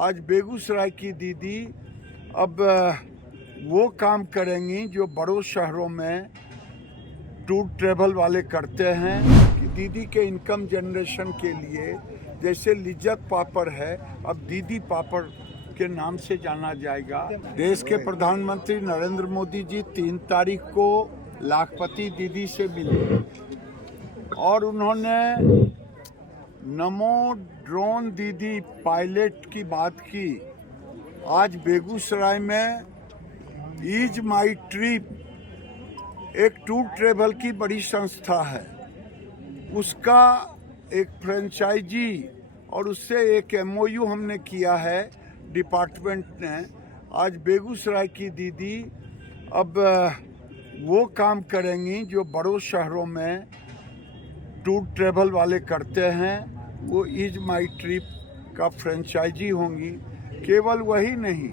आज बेगूसराय की दीदी अब वो काम करेंगी जो बड़ों शहरों में टूर ट्रेवल वाले करते हैं कि दीदी के इनकम जनरेशन के लिए जैसे लिज्जत पापड़ है, अब दीदी पापड़ के नाम से जाना जाएगा। देश के प्रधानमंत्री नरेंद्र मोदी जी 3 तारीख को लाखपति दीदी से मिले और उन्होंने नमो ड्रोन दीदी पायलट की बात की। आज बेगूसराय में ईज माई ट्रिप एक टूर ट्रेवल की बड़ी संस्था है, उसका एक फ्रेंचाइजी और उससे एक MOU हमने किया है डिपार्टमेंट ने। आज बेगूसराय की दीदी अब वो काम करेंगी जो बड़ों शहरों में टूर ट्रेवल वाले करते हैं, वो ईज माई ट्रिप का फ्रेंचाइजी होंगी। केवल वही नहीं,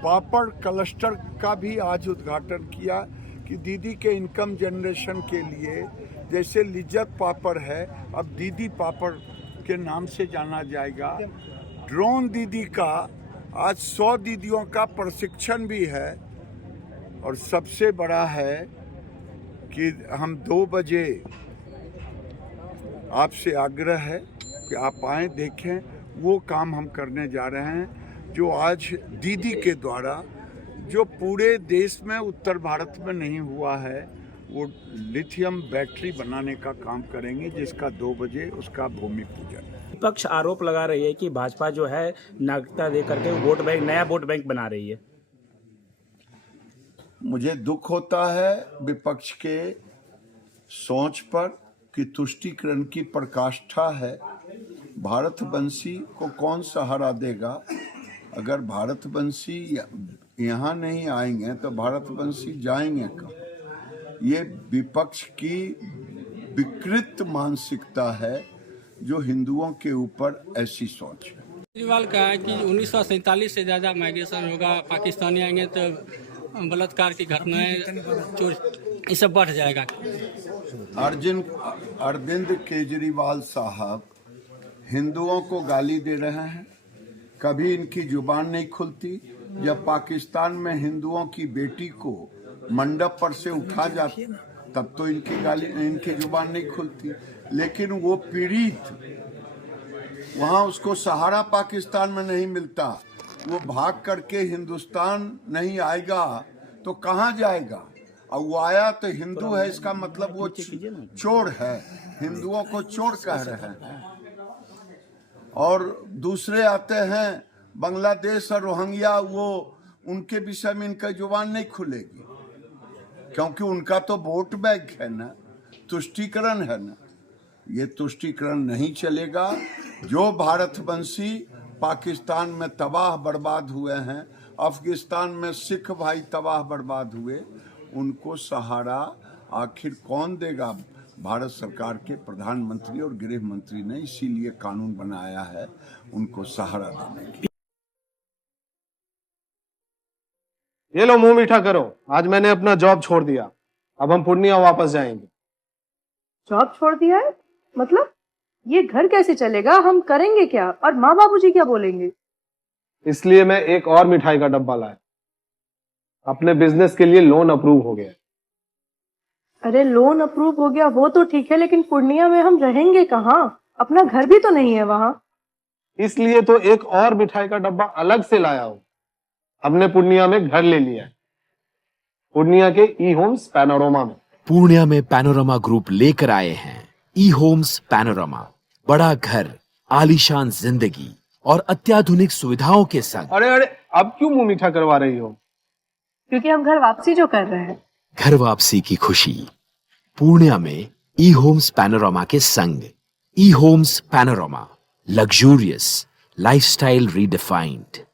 पापड़ क्लस्टर का भी आज उद्घाटन किया कि दीदी के इनकम जनरेशन के लिए जैसे लिज्जत पापड़ है, अब दीदी पापड़ के नाम से जाना जाएगा। ड्रोन दीदी का आज 100 दीदियों का प्रशिक्षण भी है और सबसे बड़ा है कि हम 2 बजे आपसे आग्रह है कि आप आएँ, देखें वो काम हम करने जा रहे हैं जो आज दीदी के द्वारा जो पूरे देश में उत्तर भारत में नहीं हुआ है, वो लिथियम बैटरी बनाने का काम करेंगे जिसका 2 बजे उसका भूमि पूजन। विपक्ष आरोप लगा रही है कि भाजपा जो है नागरिकता दे करके वोट बैंक, नया वोट बैंक बना रही है। मुझे दुख होता है विपक्ष के सोच पर कि तुष्टीकरण की प्रकाष्ठा है। भारतवंशी को कौन सहारा देगा? अगर भारतवंशी यहाँ नहीं आएंगे तो भारतवंशी जाएंगे कहाँ? ये विपक्ष की विकृत मानसिकता है जो हिंदुओं के ऊपर ऐसी सोच है। केजरीवाल का है कि 1947 से ज़्यादा माइग्रेशन होगा, पाकिस्तानी आएंगे तो बलात्कार की घटनाएं, चोरी, ये सब बढ़ जाएगा। अरविंद केजरीवाल साहब हिंदुओं को गाली दे रहे हैं, कभी इनकी जुबान नहीं खुलती। जब पाकिस्तान में हिंदुओं की बेटी को मंडप पर से उठा जाता तब तो इनकी जुबान नहीं खुलती, लेकिन वो पीड़ित वहाँ उसको सहारा पाकिस्तान में नहीं मिलता, वो भाग करके हिंदुस्तान नहीं आएगा तो कहाँ जाएगा? और वो आया तो हिंदू है, इसका मतलब वो चोर है, हिंदुओं को चोर कह रहे हैं। और दूसरे आते हैं बांग्लादेश और रोहिंग्या, वो उनके विषय में इनका जुबान नहीं खुलेगी क्योंकि उनका तो वोट बैंक है ना, तुष्टीकरण है ना। ये तुष्टीकरण नहीं चलेगा। जो भारतवंशी पाकिस्तान में तबाह बर्बाद हुए हैं, अफगानिस्तान में सिख भाई तबाह बर्बाद हुए, उनको सहारा आखिर कौन देगा? भारत सरकार के प्रधानमंत्री और गृह मंत्री ने इसीलिए कानून बनाया है उनको सहारा देने की। ये लो मुंह मीठा करो, आज मैंने अपना जॉब छोड़ दिया, अब हम पूर्णिया वापस जाएंगे। जॉब छोड़ दिया है? मतलब ये घर कैसे चलेगा? हम करेंगे क्या? और माँ बाबूजी क्या बोलेंगे? इसलिए मैं एक और मिठाई का डब्बा लाया। अपने बिजनेस के लिए लोन अप्रूव हो गया। अरे लोन अप्रूव हो गया वो तो ठीक है, लेकिन पूर्णिया में हम रहेंगे कहाँ? अपना घर भी तो नहीं है वहाँ। इसलिए तो एक और मिठाई का डब्बा अलग से लाया हूँ। हमने पूर्णिया में घर ले लिया है, पूर्णिया के ई होम्स पैनोरमा में। पूर्णिया में पैनोरमा ग्रुप लेकर आए हैं ई होम्स पैनोरमा। बड़ा घर, आलीशान जिंदगी और अत्याधुनिक सुविधाओं के संग। अरे अब क्यों मुंह मीठा करवा रही हो? क्योंकि हम घर वापसी जो कर रहे हैं। घर वापसी की खुशी पूर्णिया में ई होम्स पैनोरमा के संग। E homes panorama, luxurious lifestyle redefined.